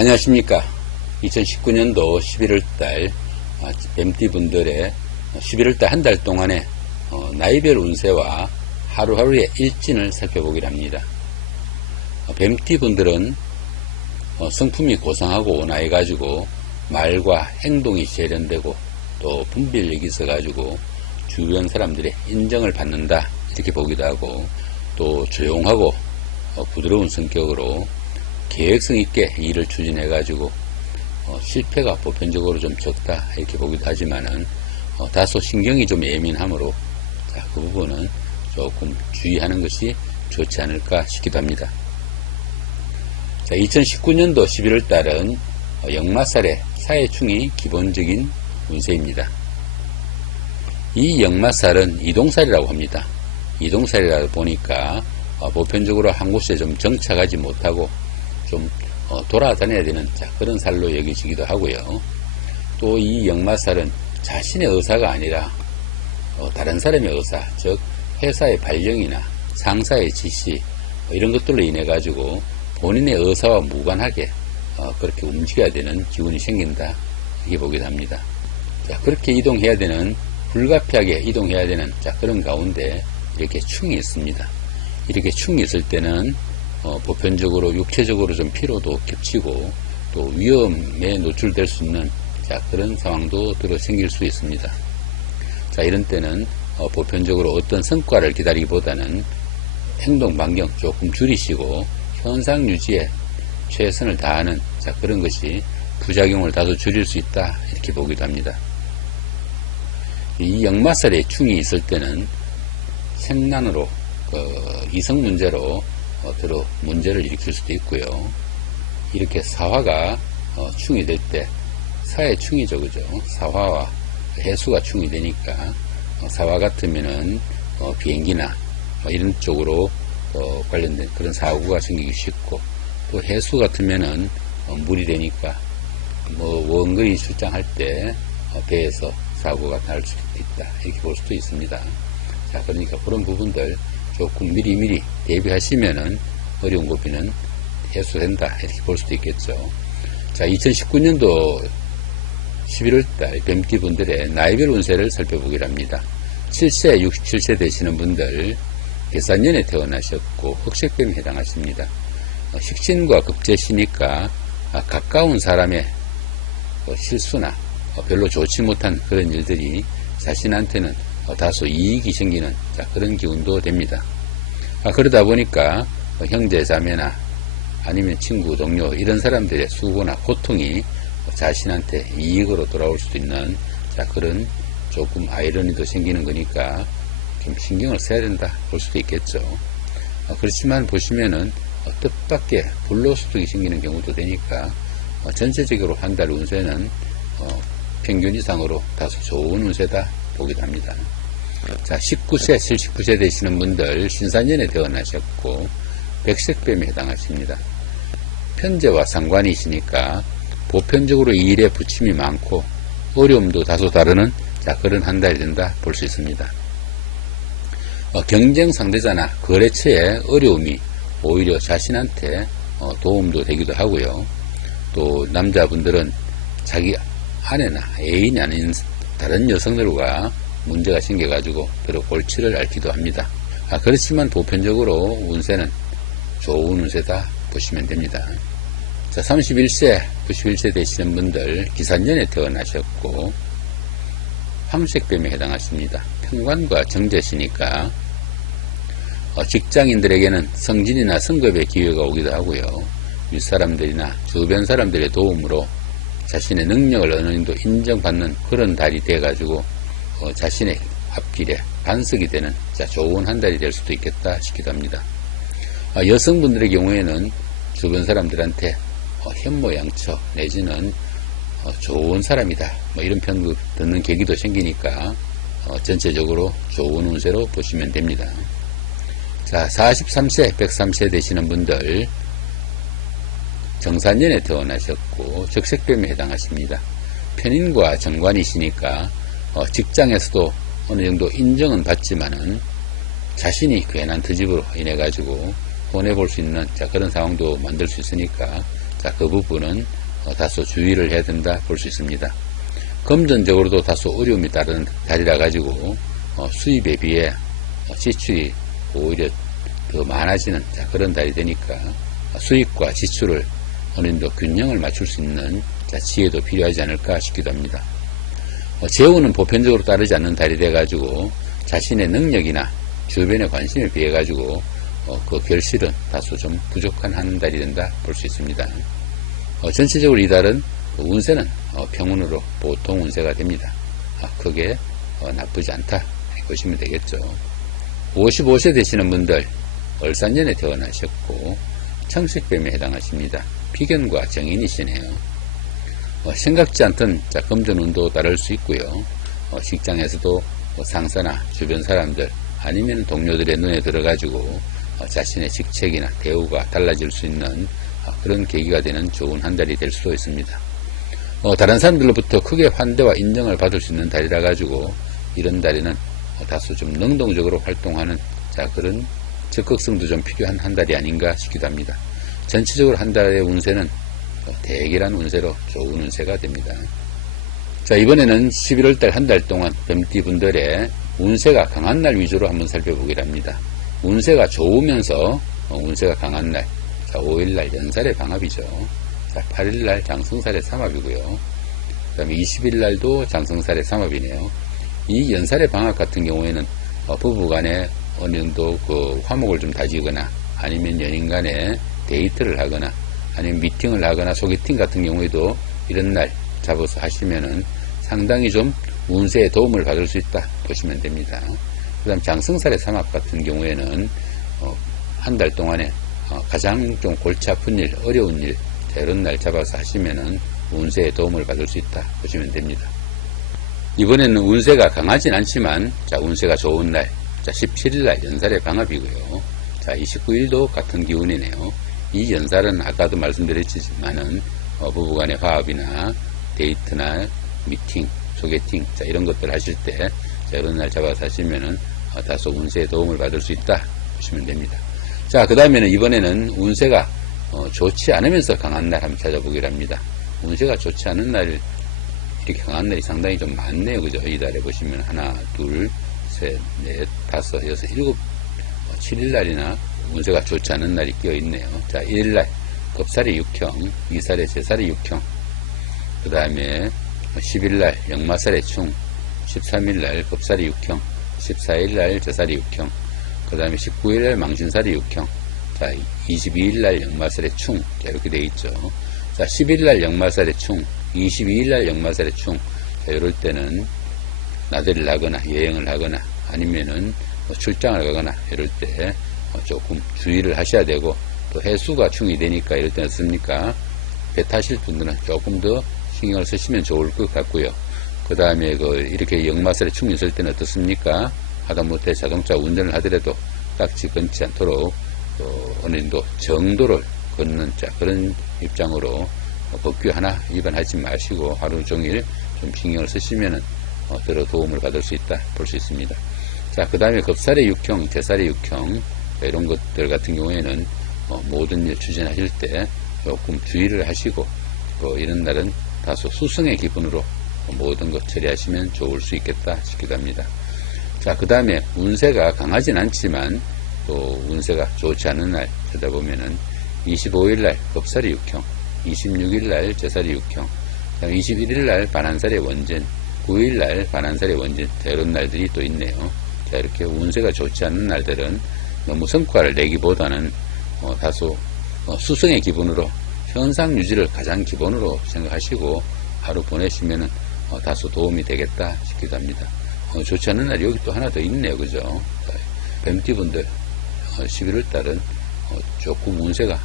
안녕하십니까. 2019년도 11월달 뱀띠분들의 11월달 한 달 동안의 나이별 운세와 하루하루의 일진을 살펴보기로 합니다. 뱀띠분들은 성품이 고상하고 나이 가지고 말과 행동이 세련되고 또 분별력이 있어 가지고 주변 사람들의 인정을 받는다 이렇게 보기도 하고, 또 조용하고 부드러운 성격으로 계획성 있게 일을 추진해 가지고 실패가 보편적으로 좀 적다 이렇게 보기도 하지만은 다소 신경이 좀 예민하므로 그 부분은 조금 주의하는 것이 좋지 않을까 싶기도 합니다. 2019년도 11월 달은 역마살의 사해충이 기본적인 운세입니다. 이 역마살은 이동살이라고 합니다. 이동살이라 보니까 보편적으로 한 곳에 좀 정착하지 못하고 좀 돌아다녀야 되는 그런 살로 여기지기도 하고요. 또 이 역마살은 자신의 의사가 아니라 다른 사람의 의사, 즉 회사의 발령이나 상사의 지시 이런 것들로 인해 가지고 본인의 의사와 무관하게 그렇게 움직여야 되는 기운이 생긴다 이렇게 보기도 합니다. 그렇게 이동해야 되는, 불가피하게 이동해야 되는 그런 가운데 이렇게 충이 있습니다. 이렇게 충이 있을 때는 보편적으로 육체적으로 좀 피로도 겹치고 또 위험에 노출될 수 있는 그런 상황도 들어 생길 수 있습니다. 이런 때는 보편적으로 어떤 성과를 기다리기보다는 행동 반경 조금 줄이시고 현상 유지에 최선을 다하는 그런 것이 부작용을 다소 줄일 수 있다 이렇게 보기도 합니다. 이 역마살에 충이 있을 때는 생난으로 이성 문제로 들어 문제를 일으킬 수도 있고요. 이렇게 사화가 충이 될 때, 사해 충이죠, 그죠? 사화와 해수가 충이 되니까 사화 같으면은 비행기나 이런 쪽으로 관련된 그런 사고가 생기기 쉽고, 또 해수 같으면은 물이 되니까 원거리 출장할 때 배에서 사고가 날 수도 있다 이렇게 볼 수도 있습니다. 그러니까 그런 부분들 조금 미리미리 대비하시면은 어려운 고비는 해소된다 이렇게 볼 수도 있겠죠. 2019년도 11월달 뱀띠분들의 나이별 운세를 살펴보기로 합니다. 7세, 67세 되시는 분들 계산년에 태어나셨고 흑색뱀에 해당하십니다. 식신과 급제시니까 가까운 사람의 실수나 별로 좋지 못한 그런 일들이 자신한테는 다소 이익이 생기는 그런 기운도 됩니다. 그러다 보니까 형제 자매나 아니면 친구 동료 이런 사람들의 수고나 고통이 자신한테 이익으로 돌아올 수도 있는 그런 조금 아이러니도 생기는 거니까 좀 신경을 써야 된다 볼 수도 있겠죠. 그렇지만 보시면은 뜻밖의 불로소득이 생기는 경우도 되니까 전체적으로 한 달 운세는 평균 이상으로 다소 좋은 운세다 보기도 합니다. 19세, 79세 되시는 분들 신사년에 태어나셨고 백색뱀에 해당하십니다. 편제와 상관이시니까 보편적으로 일에 부침이 많고 어려움도 다소 다루는 그런 한 달이 된다 볼 수 있습니다. 경쟁 상대자나 거래처의 어려움이 오히려 자신한테 도움도 되기도 하고요. 또 남자분들은 자기 아내나 애인이 아닌 다른 여성들과 문제가 생겨가지고 더러 골치를 앓기도 합니다. 그렇지만 보편적으로 운세는 좋은 운세다 보시면 됩니다. 31세, 91세 되시는 분들 기산년에 태어나셨고 황색뱀에 해당하십니다. 편관과 정제시니까 직장인들에게는 승진이나 승급의 기회가 오기도 하고요. 윗사람들이나 주변 사람들의 도움으로 자신의 능력을 어느 정도 인정받는 그런 달이 돼가지고 자신의 앞길에 반석이 되는 좋은 한 달이 될 수도 있겠다 싶기도 합니다. 여성분들의 경우에는 주변 사람들한테 현모양처 내지는 좋은 사람이다 이런 편도 듣는 계기도 생기니까 전체적으로 좋은 운세로 보시면 됩니다. 43세, 103세 되시는 분들 정산년에 태어나셨고 적색뱀에 해당하십니다. 편인과 정관이시니까 직장에서도 어느 정도 인정은 받지만은 자신이 괜한 트집으로 인해 가지고 손해볼 수 있는 그런 상황도 만들 수 있으니까 자, 그 부분은 다소 주의를 해야 된다 볼 수 있습니다. 금전적으로도 다소 어려움이 따르는 달이라 가지고 수입에 비해 지출이 오히려 더 많아지는 그런 달이 되니까 수입과 지출을 어느 정도 균형을 맞출 수 있는 지혜도 필요하지 않을까 싶기도 합니다. 재우는 보편적으로 따르지 않는 달이 돼가지고 자신의 능력이나 주변의 관심에 비해 가지고 그 결실은 다소 좀 부족한 한 달이 된다 볼 수 있습니다. 전체적으로 이 달은 운세는 평운으로 보통 운세가 됩니다. 크게 나쁘지 않다 보시면 되겠죠. 55세 되시는 분들 을산년에 태어나셨고 청식뱀에 해당하십니다. 비견과 정인이시네요. 생각지 않던 금전운도 따를 수 있고요. 직장에서도 상사나 주변 사람들 아니면 동료들의 눈에 들어가지고 자신의 직책이나 대우가 달라질 수 있는 그런 계기가 되는 좋은 한 달이 될 수도 있습니다. 다른 사람들로부터 크게 환대와 인정을 받을 수 있는 달이라 가지고 이런 달에는 다소 좀 능동적으로 활동하는 그런 적극성도 좀 필요한 한 달이 아닌가 싶기도 합니다. 전체적으로 한 달의 운세는 대결한 운세로 좋은 운세가 됩니다. 자, 이번에는 11월달 한 달 동안 뱀띠분들의 운세가 강한 날 위주로 한번 살펴보기로 합니다. 운세가 좋으면서 운세가 강한 날, 자, 5일날 연살의 방합이죠. 자, 8일날 장성살의 삼합이고요. 그 다음에 20일날도 장성살의 삼합이네요. 이 연살의 방합 같은 경우에는 부부간에 어느 정도 그 화목을 좀 다지거나 아니면 연인 간에 데이트를 하거나 아니면 미팅을 하거나 소개팅 같은 경우에도 이런 날 잡아서 하시면은 상당히 좀 운세에 도움을 받을 수 있다 보시면 됩니다. 그 다음 장성살의 삼합 같은 경우에는 한 달 동안에 가장 좀 골치 아픈 일, 어려운 일 이런 날 잡아서 하시면은 운세에 도움을 받을 수 있다 보시면 됩니다. 이번에는 운세가 강하진 않지만 운세가 좋은 날 17일날 연살의 방합이고요. 자, 29일도 같은 기운이네요. 이 연살은 아까도 말씀드렸지만은 부부간의 화합이나 데이트나 미팅, 소개팅 이런 것들 하실 때 이런 날 잡아서 하시면은 다소 운세에 도움을 받을 수 있다 보시면 됩니다. 자, 그 다음에는 이번에는 운세가 좋지 않으면서 강한 날 한번 찾아보기로 합니다. 운세가 좋지 않은 날 이렇게 강한 날이 상당히 좀 많네요. 그죠? 이 달에 보시면 하나, 둘, 셋, 넷, 다섯, 여섯, 일곱, 7일날이나 운세가 좋지 않은 날이 끼어 있네요. 자, 1일날 겁살이 6형, 2살의 제살이 6형, 그 다음에 10일날 역마살의 충, 13일날 겁살이 6형, 14일날 제살이 6형, 그 다음에 19일날 망신살이 6형, 자, 22일날 역마살의 충, 이렇게 되어 있죠. 자, 10일날 역마살의 충, 22일날 역마살의 충, 자, 이럴 때는 나들이를 하거나 여행을 하거나 아니면은 출장을 가거나 이럴 때 조금 주의를 하셔야 되고, 또 해수가 충이 되니까 이럴 때는 어떻습니까? 배 타실 분들은 조금 더 신경을 쓰시면 좋을 것 같고요. 그 다음에 이렇게 역마살에 충이 있을 때는 어떻습니까? 하다못해 자동차 운전을 하더라도 딱지 끊지 않도록 어느 정도 정도를 걷는 그런 입장으로 법규 하나 위반하지 마시고 하루 종일 좀 신경을 쓰시면은 더러 도움을 받을 수 있다 볼 수 있습니다. 자, 그 다음에 겁살의 6형, 제살의 6형 이런 것들 같은 경우에는 모든 일 추진하실 때 조금 주의를 하시고 이런 날은 다소 수승의 기분으로 모든 것 처리하시면 좋을 수 있겠다 싶기도 합니다. 자, 그 다음에 운세가 강하진 않지만 또 운세가 좋지 않은 날 찾아보면은 25일날 겁살이 6형, 26일날 제살이 6형, 21일날 반한살의 원진, 9일날 반한살의 원진, 이런 날들이 또 있네요. 자, 이렇게 운세가 좋지 않은 날들은 너무 성과를 내기보다는 다소 수승의 기분으로 현상 유지를 가장 기본으로 생각하시고 하루 보내시면은 다소 도움이 되겠다 싶기도 합니다. 좋지 않은 날이 여기 또 하나 더 있네요. 그죠? 뱀띠분들 11월 달은 조금 운세가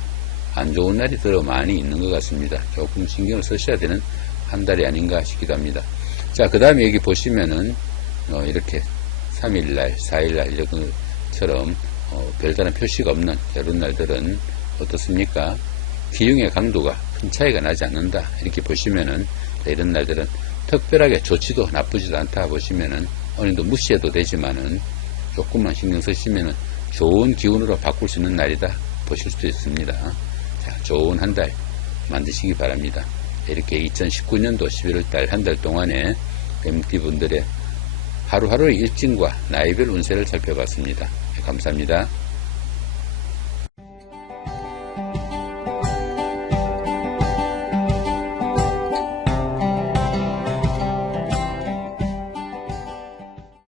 안 좋은 날이 더 많이 있는 것 같습니다. 조금 신경을 쓰셔야 되는 한 달이 아닌가 싶기도 합니다. 자, 그 다음에 여기 보시면은 이렇게 3일날, 4일날 이런 것처럼 별다른 표시가 없는 이런 날들은 어떻습니까? 기흉의 강도가 큰 차이가 나지 않는다 이렇게 보시면은 이런 날들은 특별하게 좋지도 나쁘지도 않다 보시면은 어느 정도 무시해도 되지만은 조금만 신경 쓰시면은 좋은 기운으로 바꿀 수 있는 날이다 보실 수 있습니다. 자, 좋은 한 달 만드시기 바랍니다. 이렇게 2019년도 11월달 한 달 동안에 뱀띠분들의 하루하루의 일진과 나이별 운세를 살펴봤습니다. 감사합니다.